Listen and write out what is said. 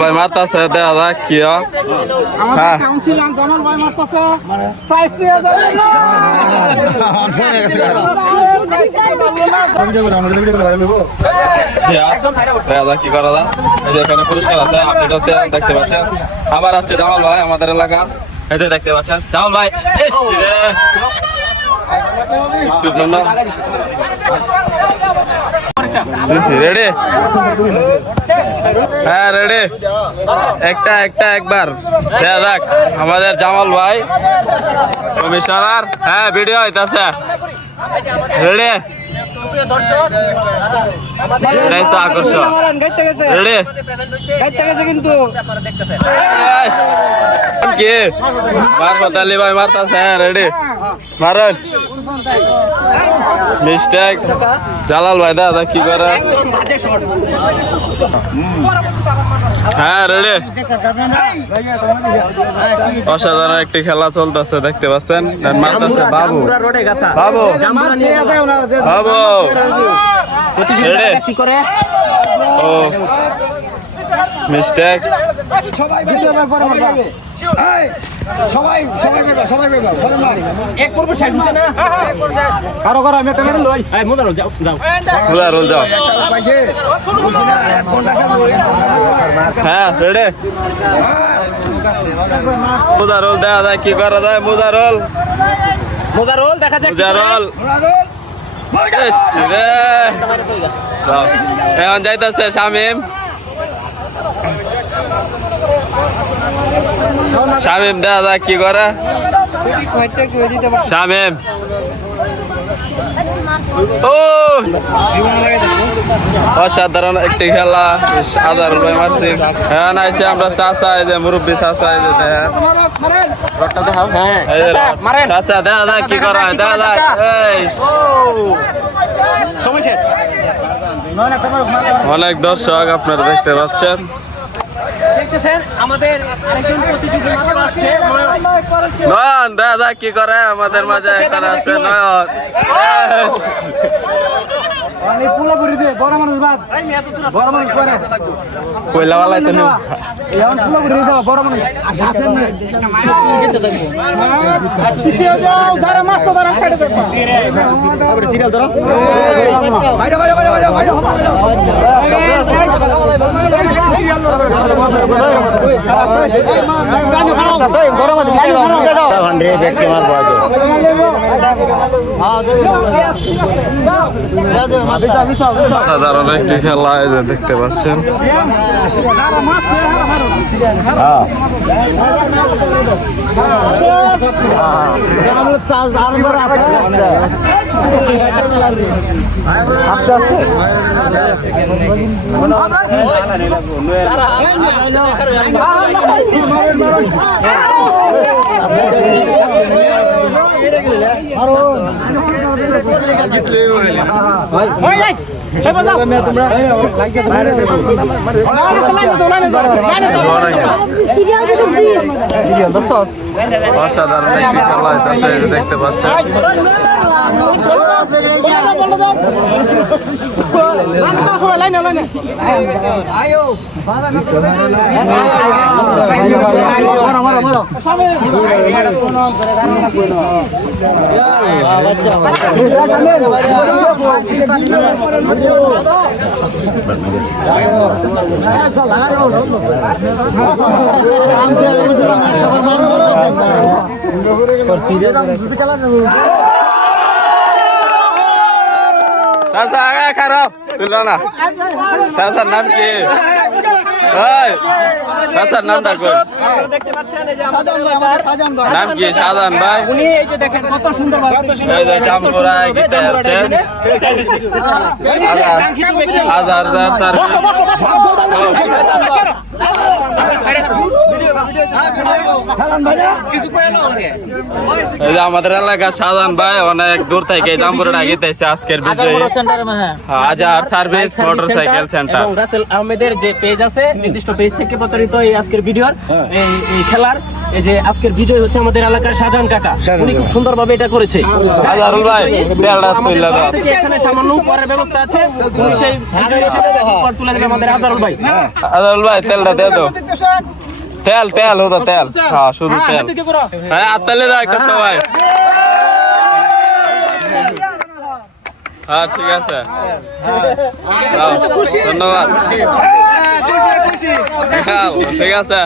ভাই মারতাছে দেয়া যাক কি আমাদের কাউন্সিল জামাল ভাই মারতাছে প্রাইস নিয়ে যাবে কি করা যায় এই যে এখানে পুরস্কার আছে আপনি দেখতে পাচ্ছেন আবার আসছে জামাল ভাই আমাদের এলাকা এই যে দেখতে পাচ্ছেন জামাল ভাই একটু জন্য রেডি হ্যাঁ রেডি একটা একবার দেখা যাক আমাদের জামাল ভাই কমিশনার হ্যাঁ ভিডিও হইতাছে রেডি এটাই তো আকর্ষণ রেডি কিন্তু কি মারফতালি ভাই মারতাছে হ্যাঁ রেডি মারেন মিস্টেক জালাল ভাই দাদা কি করে হ্যাঁ রেডি অসাধারণ একটি খেলা চলতেছে দেখতে পাচ্ছেন মারতেছে বাবু বাবু বাবু রেডি ও মিস্টেক হ্যাঁ রেডি মুদা রোল দেখা যায় কি করা যায় মুদা রোল দেখা যায় মুদা রোল এখন যাইতেছে শামিম শামিম দেখা যায় কি করে শামিম ও অসাধারণ একটি খেলা সাধারণ ভাই মারছি হ্যাঁ নাইছে আমরা চাচা এই যে মুরব্বী চাচা এই যে চাচা দেখা যায় কি করা হয় দেখা যায় অনেক দর্শক আপনারা দেখতে পাচ্ছেন নয়ন দাদা কি করে আমাদের মাঝে এখানে আছে নয়ন কইলাওয়ালাই তো নেই সাধারণ একটি খেলা দেখতে পাচ্ছেন অসাধারণ একটি খেলা দেখতে পাচ্ছেন চাচা আগে খারাপ তুলো না চাচার নাম কি চাচার নামটা কই নাম কি শাহজাহান ভাই জামপুরা গীতে আছেন হাজার হাজার আমাদের এলাকার শাহজাহান ভাই অনেক দূর থেকে জামপুরা গীতেছে আজকের বিজয়ী হাজার সার্ভিস মোটরসাইকেল সেন্টার রাসেল আহমেদের যে পেজ আছে নির্দিষ্ট পেজ থেকে প্রচারিত এই আজকের ভিডিওর এই খেলার এই যে আজকের বিজয় হচ্ছে আমাদের এলাকার শাহজাহান কাকা, উনি খুব সুন্দরভাবে এটা করেছে। আজহারুল ভাই তেলটা তুলে দাও। থেকে এখানে সামান্য উপহারের ব্যবস্থা আছে, উনি সেই বিজয় হিসেবে উপহার তুলে দেবে আমাদের আজহারুল ভাই। আজহারুল ভাই তেলটা দিয়ে দাও। তেল তেল হতো তেল, হ্যাঁ শুধু তেল। হ্যাঁ আত্মালে দাও একটা সবাই। হ্যাঁ ঠিক আছে, ধন্যবাদ। ঠিক আছে।